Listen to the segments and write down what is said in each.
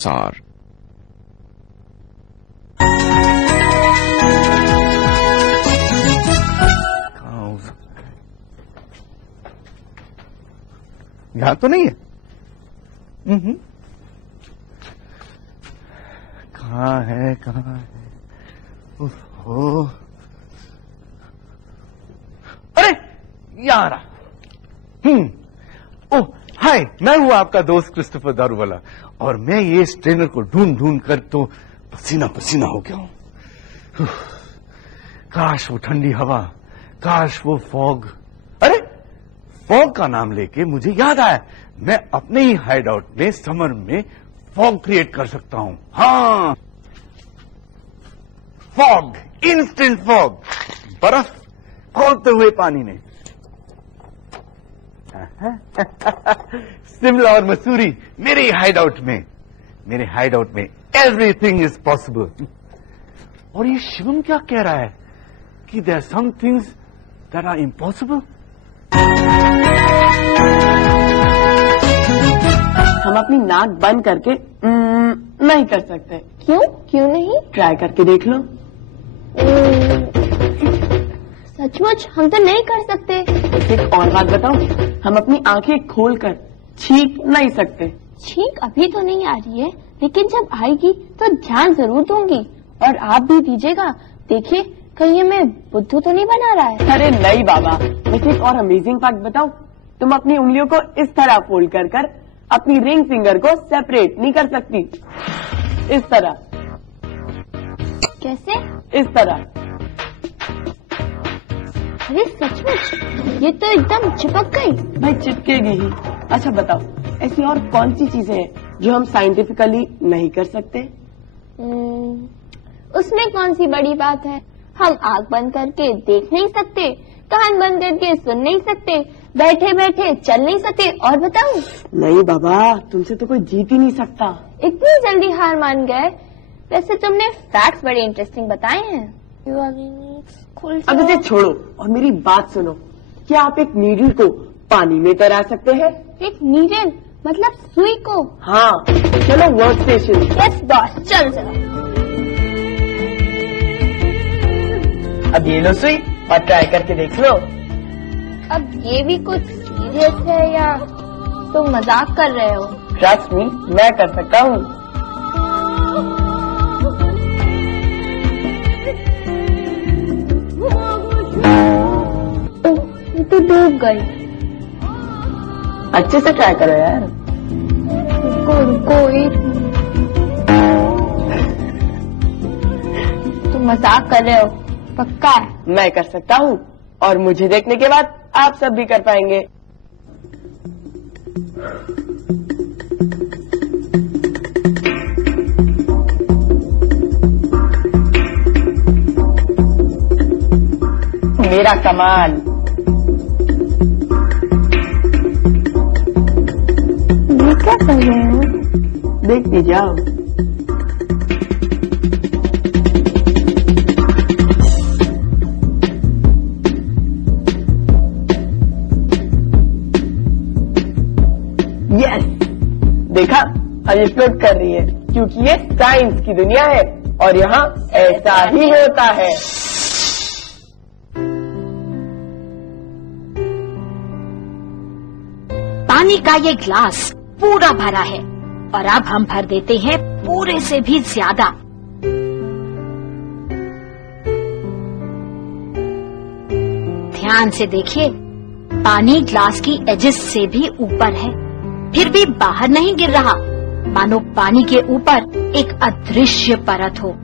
सार। कहाँ हो सकता है? यहां तो नहीं है। कहाँ है, कहाँ है? ओहो, अरे यहाँ रहा। ओह हाय, मैं हूं आपका दोस्त क्रिस्टोफर दारूवाला और मैं ये इस ट्रेनर को ढूंढ ढूंढ कर तो पसीना पसीना हो गया हूं। काश वो ठंडी हवा, काश वो फॉग। अरे फॉग का नाम लेके मुझे याद आया, मैं अपने ही हाइड आउट में समर में फॉग क्रिएट कर सकता हूं। हाँ, फॉग, इंस्टेंट फॉग, बर्फ खोलते हुए पानी में। शिमला और मसूरी मेरे हाइड आउट में, मेरे हाइड आउट में एवरीथिंग इज पॉसिबल। और ये शिवम क्या कह रहा है कि there are some things that are impossible. हम अपनी नाक बंद करके नहीं कर सकते। क्यों? क्यों नहीं? ट्राई करके देख लो। सचमुच हम तो नहीं कर सकते। एक और बात बताऊं, हम अपनी आंखें खोलकर छींक नहीं सकते। छींक अभी तो नहीं आ रही है, लेकिन जब आएगी तो ध्यान जरूर दूंगी और आप भी दीजिएगा। देखिए कहीं ये मैं बुद्धू तो नहीं बना रहा है। अरे नहीं बाबा, मुझे एक और अमेजिंग फैक्ट बताऊं, तुम अपनी उंगलियों को इस तरह फोल्ड कर कर अपनी रिंग फिंगर को सेपरेट नहीं कर सकती। इस तरह। कैसे? इस तरह। अरे सचमुच, ये तो एकदम चिपक गई। भाई चिपकेगी ही। अच्छा बताओ, ऐसी और कौन सी चीजें हैं जो हम साइंटिफिकली नहीं कर सकते? उसमें कौन सी बड़ी बात है? हम आंख बंद करके देख नहीं सकते, कान बंद करके सुन नहीं सकते, बैठे बैठे चल नहीं सकते। और बताऊं? नहीं बाबा, तुमसे तो कोई जीत ही नहीं सकता। इतनी जल्दी हार मान गए? वैसे तुमने फैक्ट्स बड़े इंटरेस्टिंग बताए हैं। अब इसे छोड़ो और मेरी बात सुनो। क्या आप एक नीडल को पानी में तैरा सकते हैं? एक नीडल मतलब सुई को? हाँ, चलो वर्क स्टेशन। यस बॉस, चलो चलो। अब ये लो सुई और ट्राई करके देख लो। अब ये भी कुछ सीरियस है या तुम मजाक कर रहे हो? ट्रस्ट मी, मैं कर सकता हूँ। ये तो डूब गई। अच्छे से ट्राई करो यार। रुको तुम मजाक कर रहे हो? पक्का है? मैं कर सकता हूँ और मुझे देखने के बाद आप सब भी कर पाएंगे। मेरा कमाल। ये क्या कर रहे हो? देखते जाओ। यस, देखा, अब ये फ्लोट कर रही है क्योंकि ये साइंस की दुनिया है और यहाँ ऐसा ही होता है। पानी का ये ग्लास पूरा भरा है और अब हम भर देते हैं पूरे से भी ज्यादा। ध्यान से देखिए, पानी ग्लास की एजेस से भी ऊपर है, फिर भी बाहर नहीं गिर रहा, मानो पानी के ऊपर एक अदृश्य परत हो,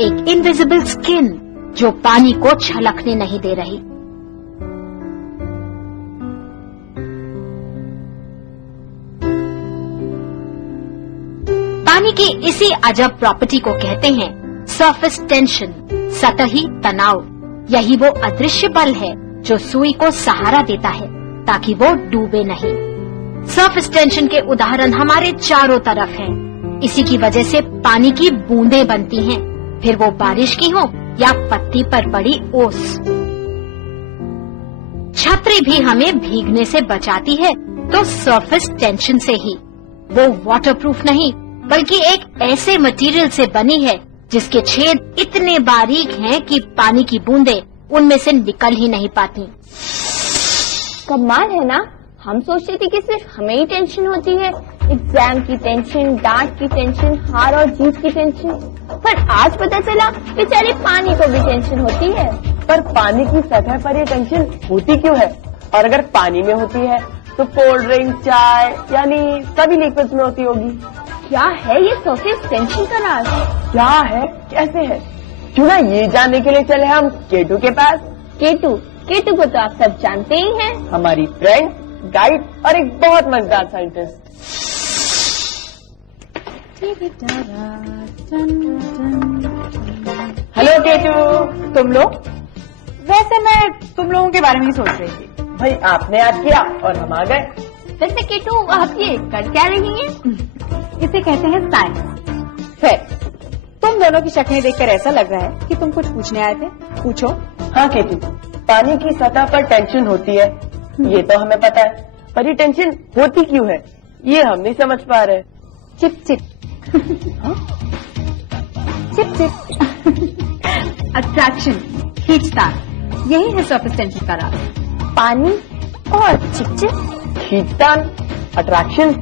एक इनविजिबल स्किन जो पानी को छलकने नहीं दे रही। पानी की इसी अजब प्रॉपर्टी को कहते हैं सरफेस टेंशन, सतही तनाव। यही वो अदृश्य बल है जो सुई को सहारा देता है ताकि वो डूबे नहीं। सरफेस टेंशन के उदाहरण हमारे चारों तरफ हैं। इसी की वजह से पानी की बूंदें बनती हैं, फिर वो बारिश की हो या पत्ती पर पड़ी ओस। छतरी भी हमें भीगने से बचाती है तो सरफेस टेंशन से ही। वो वाटरप्रूफ नहीं बल्कि एक ऐसे मटेरियल से बनी है जिसके छेद इतने बारीक हैं कि पानी की बूंदें उनमें से निकल ही नहीं पाती। कमाल है ना, हम सोचते थे कि सिर्फ हमें ही टेंशन होती है, एग्जाम की टेंशन, डांट की टेंशन, हार और जीत की टेंशन, पर आज पता चला बेचारे पानी को भी टेंशन होती है। पर पानी की सतह पर ये टेंशन होती क्यों है? और अगर पानी में होती है तो कोल्ड ड्रिंक, चाय यानी सभी लिक्विड्स में होती होगी। क्या है ये सरफेस टेंशन का राज? क्या है, कैसे है, क्यों ना ये जानने के लिए चले हम केटू के पास। केटू को तो आप सब जानते ही हैं, हमारी फ्रेंड, गाइड और एक बहुत मजेदार साइंटिस्ट। हेलो केटू। तुम लोग? वैसे मैं तुम लोगों के बारे में ही सोच रही थी। भाई आपने याद किया और हम आ गए। वैसे केटू आप ये कर क्या रही हैं? इसे कहते हैं साइंस। खैर, तुम दोनों की शक्लें देखकर ऐसा लग रहा है कि तुम कुछ पूछने आए थे। पूछो। हाँ केटू, पानी की सतह पर टेंशन होती है, ये तो हमें पता है, पर ये टेंशन होती क्यों है ये हम नहीं समझ पा रहे। Chip chip. Chip chip. Attraction, खींचतान, यही है सरफेस टेंशन का राज। पानी और चिपचिप। खींचतान, अट्रैक्शन।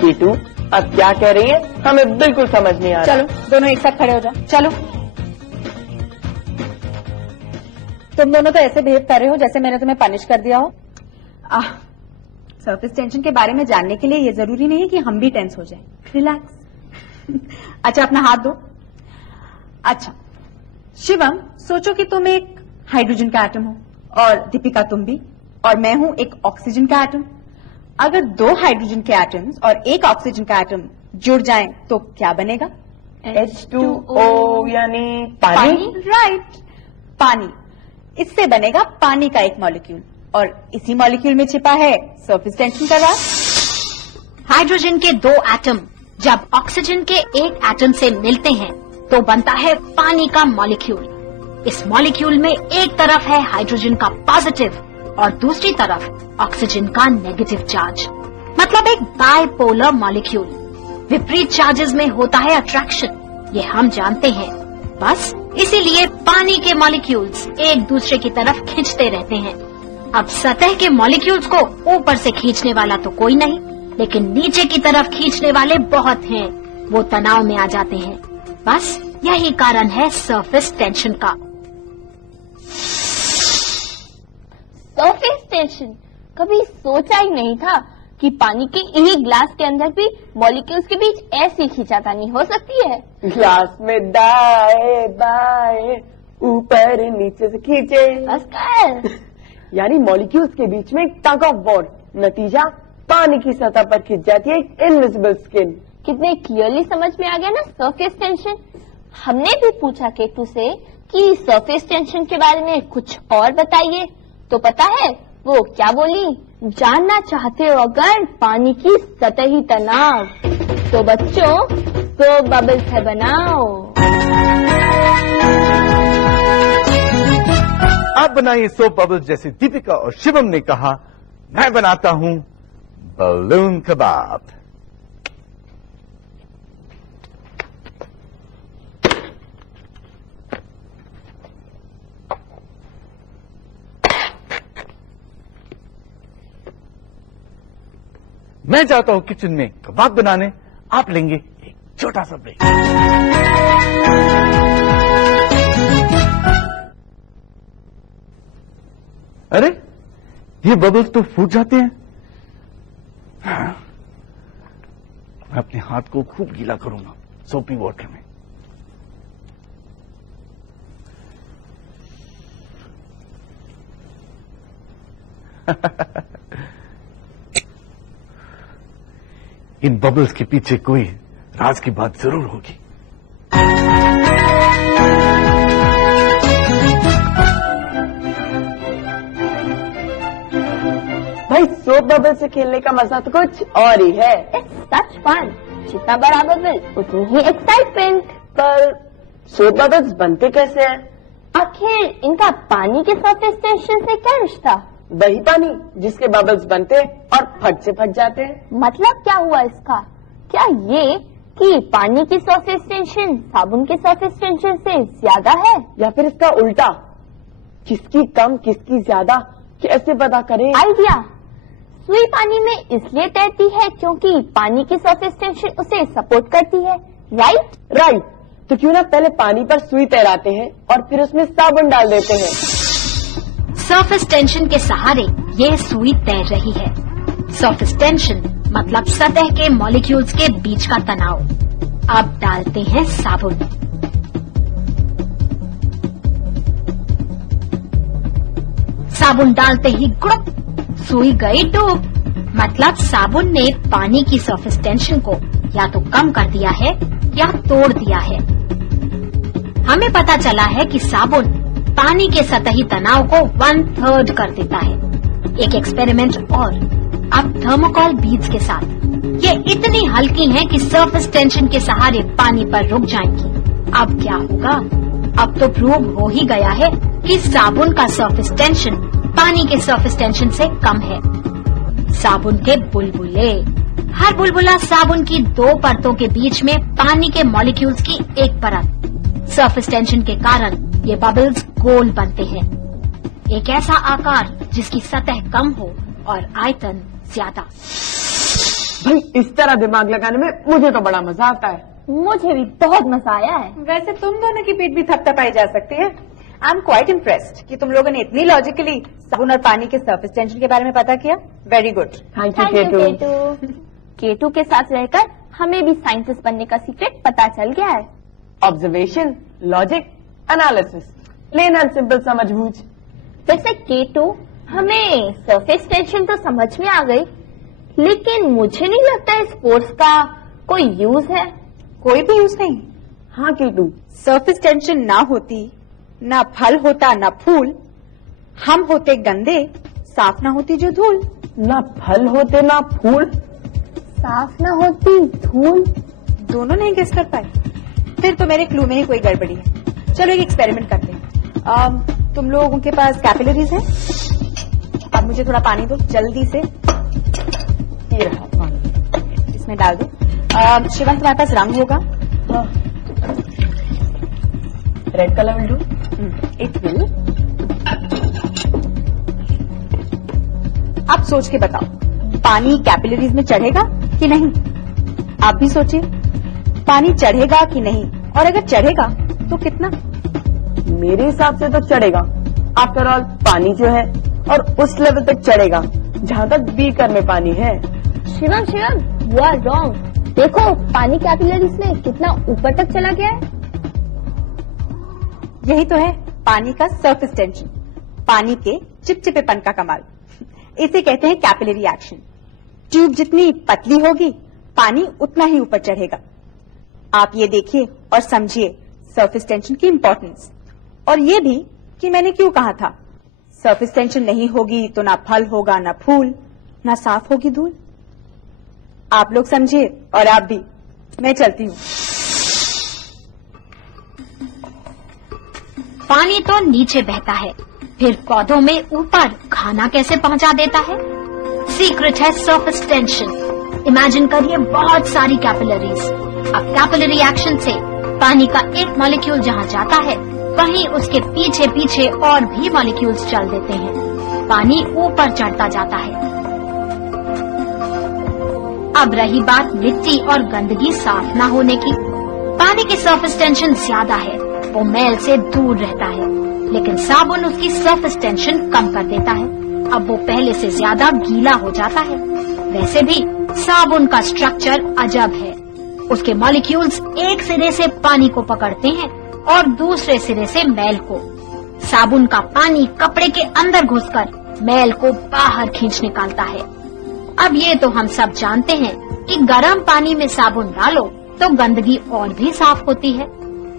केटू अब क्या कह रही है हमें बिल्कुल समझ नहीं आ रहा। चलो दोनों एक साथ खड़े हो जाओ। चलो। तुम दोनों तो ऐसे बिहेव कर रहे हो जैसे मैंने तुम्हें पनिश कर दिया हो। सरफेस टेंशन के बारे में जानने के लिए ये जरूरी नहीं है कि हम भी टेंस हो जाएं। रिलैक्स। अच्छा अपना हाथ दो। अच्छा शिवम, सोचो कि तुम एक हाइड्रोजन का एटम हो और दीपिका तुम भी, और मैं हूं एक ऑक्सीजन का एटम। अगर दो हाइड्रोजन के एटम्स और एक ऑक्सीजन का एटम जुड़ जाएं तो क्या बनेगा? H2O यानी पानी। राइट, पानी। इससे बनेगा पानी का एक मॉलिक्यूल, और इसी मॉलिक्यूल में छिपा है सरफेस टेंशन का राज। हाइड्रोजन के दो एटम जब ऑक्सीजन के एक एटम से मिलते हैं तो बनता है पानी का मॉलिक्यूल। इस मॉलिक्यूल में एक तरफ है हाइड्रोजन का पॉजिटिव और दूसरी तरफ ऑक्सीजन का नेगेटिव चार्ज, मतलब एक बाइपोलर मॉलिक्यूल। विपरीत चार्जेस में होता है अट्रैक्शन, ये हम जानते हैं। बस इसीलिए पानी के मॉलिक्यूल्स एक दूसरे की तरफ खींचते रहते हैं। अब सतह के मॉलिक्यूल्स को ऊपर से खींचने वाला तो कोई नहीं, लेकिन नीचे की तरफ खींचने वाले बहुत हैं। वो तनाव में आ जाते हैं। बस यही कारण है सरफेस टेंशन का। सरफेस टेंशन, कभी सोचा ही नहीं था कि पानी के इन्हीं ग्लास के अंदर भी मॉलिक्यूल्स के बीच ऐसी खींचातानी हो सकती है। ग्लास में दाएं बाएं ऊपर नीचे से खींचे। बस कर। यानी मॉलिक्यूल्स के बीच में टग ऑफ वॉर, नतीजा पानी की सतह पर खींच जाती है एक इनविजिबल स्किन। कितने क्लियरली समझ में आ गया ना सरफेस टेंशन। हमने भी पूछा केतु से कि सरफेस टेंशन के बारे में कुछ और बताइए, तो पता है वो क्या बोली? जानना चाहते हो अगर पानी की सतही तनाव, तो बच्चों तो बबल्स है बनाओ। आप बनाइए सोप बबल्स जैसे दीपिका और शिवम ने कहा। मैं बनाता हूं बलून कबाब। मैं जाता हूं किचन में कबाब बनाने, आप लेंगे एक छोटा सा ब्रेक। अरे ये बबल्स तो फूट जाते हैं। हाँ। मैं अपने हाथ को खूब गीला करूंगा सोपी वाटर में। इन बबल्स के पीछे कोई राज की बात जरूर होगी। भाई सोप बबल से खेलने का मजा तो कुछ और ही है। सच फन, जितना बड़ा बबल उतनी ही एक्साइटमेंट। पर सोप बबल्स बनते कैसे हैं? आखिर इनका पानी के सरफेस टेंशन से क्या रिश्ता? वही पानी जिसके बबल्स बनते और फट से फट जाते हैं। मतलब क्या हुआ इसका? क्या ये कि पानी की सरफेस टेंशन साबुन के सरफेस टेंशन से ज्यादा है, या फिर इसका उल्टा, किसकी कम किसकी ज्यादा कैसे पता करें? आइडिया, सुई पानी में इसलिए तैरती है क्योंकि पानी की सरफेस टेंशन उसे सपोर्ट करती है, राइट? राइट। तो क्यों ना पहले पानी पर सुई तैराते हैं और फिर उसमें साबुन डाल देते हैं। सरफेस टेंशन के सहारे ये सुई तैर रही है। सरफेस टेंशन मतलब सतह के मॉलिक्यूल्स के बीच का तनाव। अब डालते हैं साबुन। साबुन डालते ही ग्रुप, सुई गई डूब। मतलब साबुन ने पानी की सरफेस टेंशन को या तो कम कर दिया है या तोड़ दिया है। हमें पता चला है कि साबुन पानी के सतही तनाव को 1/3 कर देता है। एक एक्सपेरिमेंट और, अब थर्मोकॉल बीड्स के साथ। ये इतनी हल्की हैं कि सरफेस टेंशन के सहारे पानी पर रुक जाएंगी। अब क्या होगा? अब तो प्रूव हो ही गया है कि साबुन का सरफेस टेंशन पानी के सरफेस टेंशन से कम है। साबुन के बुलबुले, हर बुलबुला साबुन की 2 परतों के बीच में पानी के मॉलिक्यूल्स की एक परत। सरफेस टेंशन के कारण ये बबल्स गोल बनते हैं। एक ऐसा आकार जिसकी सतह कम हो और आयतन ज्यादा। भाई इस तरह दिमाग लगाने में मुझे तो बड़ा मजा आता है। मुझे भी बहुत मजा आया है। वैसे तुम दोनों की पीठ भी थपथपाई जा सकती है। आई एम क्वाइट इम्प्रेस्ड कि तुम लोगों ने इतनी लॉजिकली साबुन और पानी के सरफेस टेंशन के बारे में पता किया। Very good. Thank you thank you K two. K two. K two के साथ रहकर हमें भी साइंटिस्ट बनने का सीक्रेट पता चल गया है। Observation, logic, analysis, plain and simple समझबूझ। वैसे केटू, हमें सरफेस टेंशन तो समझ में आ गई, लेकिन मुझे नहीं लगता इस कोर्स का कोई यूज है। कोई भी यूज नहीं। हाँ केटू, सरफेस टेंशन ना होती, ना फल होता ना फूल, हम होते गंदे, साफ ना होती जो धूल। ना फल होते ना फूल, साफ न होती धूल। दोनों नहीं गेस कर पाए। फिर तो मेरे क्लू में ही कोई गड़बड़ी है। चलो एक एक्सपेरिमेंट करते हैं। तुम लोगों के पास कैपिलरीज है? अब मुझे थोड़ा पानी दो जल्दी से। ये रहा पानी, इसमें डाल दो। शिवम तुम्हारे पास रंग होगा? Red colour will do. It will. अब सोच के बताओ, पानी कैपिलरीज में चढ़ेगा कि नहीं? आप भी सोचिए, पानी चढ़ेगा कि नहीं, और अगर चढ़ेगा तो कितना? मेरे हिसाब से तो चढ़ेगा। आफ्टर ऑल पानी जो है, और उस लेवल तक चढ़ेगा जहाँ तक बीकर में पानी है। Shivam Shivam, you are wrong. देखो पानी कैपिलरीज में कितना ऊपर तक चला गया है। यही तो है पानी का सरफेस टेंशन, पानी के चिपचिपेपन का कमाल। इसे कहते हैं कैपिलरी एक्शन। ट्यूब जितनी पतली होगी, पानी उतना ही ऊपर चढ़ेगा। आप ये देखिए और समझिए सरफेस टेंशन की इम्पोर्टेंस, और ये भी कि मैंने क्यों कहा था सरफेस टेंशन नहीं होगी तो ना फल होगा ना फूल, ना साफ होगी धूल। आप लोग समझिए और आप भी। मैं चलती हूँ। पानी तो नीचे बहता है, फिर पौधों में ऊपर खाना कैसे पहुंचा देता है? सीक्रेट है सरफेस टेंशन। इमेजिन करिए बहुत सारी कैपिलरीज। अब कैपिलरी एक्शन से पानी का एक मॉलिक्यूल जहाँ जाता है, वहीं उसके पीछे पीछे और भी मॉलिक्यूल्स चल देते हैं। पानी ऊपर चढ़ता जाता है। अब रही बात मिट्टी और गंदगी साफ न होने की। पानी की सरफेस टेंशन ज्यादा है, वो मैल से दूर रहता है, लेकिन साबुन उसकी सरफेस टेंशन कम कर देता है। अब वो पहले से ज्यादा गीला हो जाता है। वैसे भी साबुन का स्ट्रक्चर अजब है। उसके मॉलिक्यूल्स एक सिरे से पानी को पकड़ते हैं और दूसरे सिरे से मैल को। साबुन का पानी कपड़े के अंदर घुसकर मैल को बाहर खींच निकालता है। अब ये तो हम सब जानते हैं कि गर्म पानी में साबुन डालो तो गंदगी और भी साफ होती है।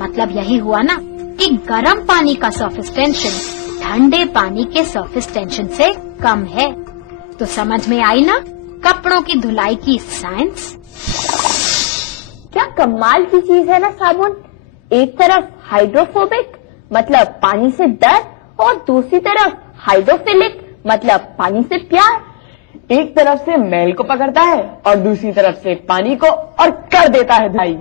मतलब यही हुआ ना कि गर्म पानी का सरफेस टेंशन ठंडे पानी के सरफेस टेंशन से कम है। तो समझ में आई ना कपड़ों की धुलाई की साइंस। क्या कमाल की चीज है ना साबुन। एक तरफ हाइड्रोफोबिक मतलब पानी से डर, और दूसरी तरफ हाइड्रोफिलिक मतलब पानी से प्यार। एक तरफ से मैल को पकड़ता है और दूसरी तरफ से पानी को, और कर देता है धुलाई।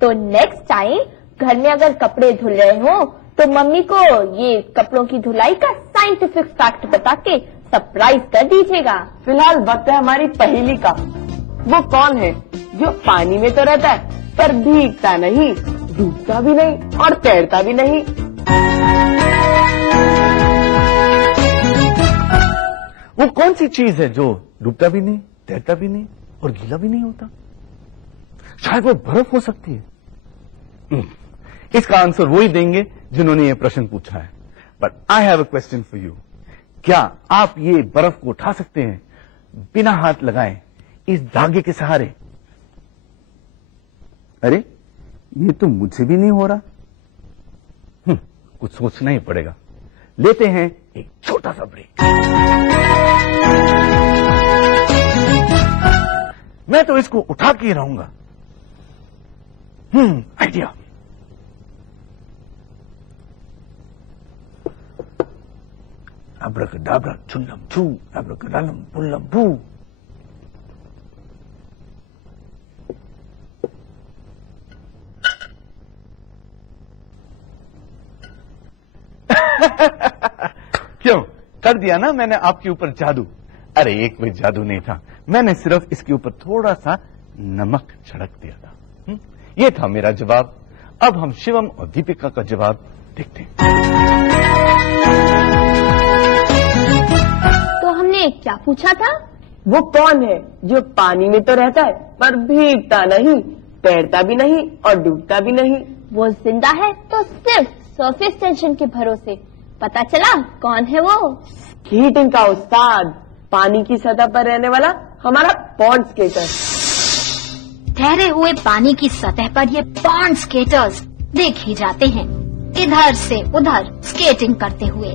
तो नेक्स्ट टाइम घर में अगर कपड़े धुल रहे हो तो मम्मी को ये कपड़ों की धुलाई का साइंटिफिक फैक्ट बता के सरप्राइज कर दीजिएगा। फिलहाल वक्त है हमारी पहेली का। वो कौन है जो पानी में तो रहता है पर भीगता नहीं, डूबता भी नहीं और तैरता भी नहीं? वो कौन सी चीज है जो डूबता भी नहीं, तैरता भी नहीं और गीला भी नहीं होता? शायद वो बर्फ हो सकती है। इसका आंसर वही देंगे जिन्होंने ये प्रश्न पूछा है। But I have a question for you. क्या आप ये बर्फ को उठा सकते हैं बिना हाथ लगाए इस धागे के सहारे? अरे ये तो मुझसे भी नहीं हो रहा। कुछ सोचना ही पड़ेगा। लेते हैं एक छोटा सा ब्रेक। मैं तो इसको उठा के ही रहूंगा। आइडिया। अब्रकडाब्रा छुल्लम छू, अब्रकडालम पुल्लम भू। क्यों कर दिया ना मैंने आपके ऊपर जादू? अरे एक कोई जादू नहीं था, मैंने सिर्फ इसके ऊपर थोड़ा सा नमक छिड़क दिया था। ये था मेरा जवाब। अब हम शिवम और दीपिका का जवाब देखते हैं। तो हमने क्या पूछा था? वो कौन है जो पानी में तो रहता है पर भीगता नहीं, तैरता भी नहीं और डूबता भी नहीं? वो जिंदा है तो सिर्फ सरफेस टेंशन के भरोसे। पता चला कौन है वो? स्केटिंग का उस्ताद, पानी की सतह पर रहने वाला हमारा पॉन्ड स्केटर। ठहरे हुए पानी की सतह पर ये पॉन्ड स्केटर्स देख ही जाते हैं, इधर से उधर स्केटिंग करते हुए।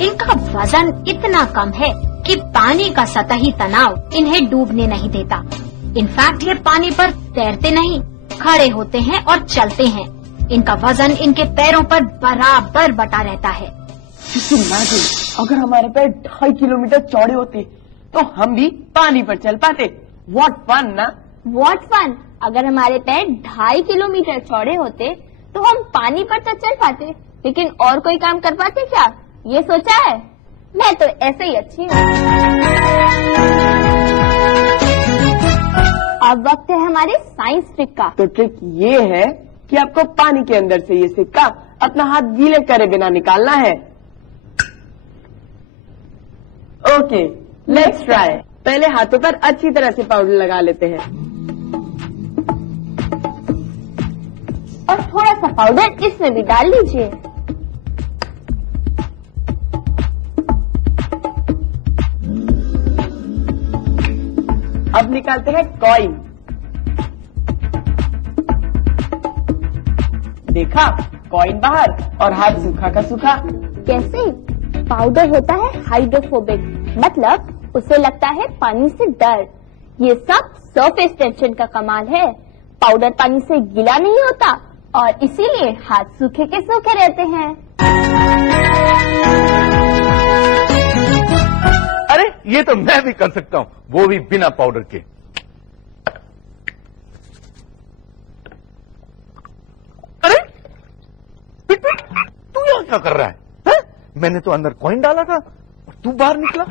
इनका वजन इतना कम है कि पानी का सतही तनाव इन्हें डूबने नहीं देता। इनफैक्ट ये पानी पर तैरते नहीं, खड़े होते हैं और चलते हैं। इनका वजन इनके पैरों पर बराबर बटा रहता है। इमेजिन अगर हमारे पैर 2.5 किलोमीटर चौड़े होते तो हम भी पानी पर चल पाते। व्हाट फन ना? What fun! अगर हमारे पैर 2.5 किलोमीटर चौड़े होते तो हम पानी पर तो चल पाते, लेकिन और कोई काम कर पाते क्या? ये सोचा है? मैं तो ऐसे ही अच्छी हूँ। अब वक्त है हमारे साइंस ट्रिक का। तो ट्रिक ये है कि आपको पानी के अंदर से ये सिक्का अपना हाथ गीले करे बिना निकालना है। Okay, let's try. पहले हाथों पर अच्छी तरह से पाउडर लगा लेते हैं और थोड़ा सा पाउडर इसमें भी डाल लीजिए। अब निकालते हैं कॉइन। देखा, कॉइन बाहर और हाथ सूखा का सूखा। कैसे? पाउडर होता है हाइड्रोफोबिक, मतलब उसे लगता है पानी से डर। ये सब सरफेस टेंशन का कमाल है। पाउडर पानी से गीला नहीं होता और इसीलिए हाथ सूखे के सूखे रहते हैं। अरे ये तो मैं भी कर सकता हूँ, वो भी बिना पाउडर के। अरे तू यहाँ क्या कर रहा है? मैंने तो अंदर कॉइन डाला था और तू बाहर निकला।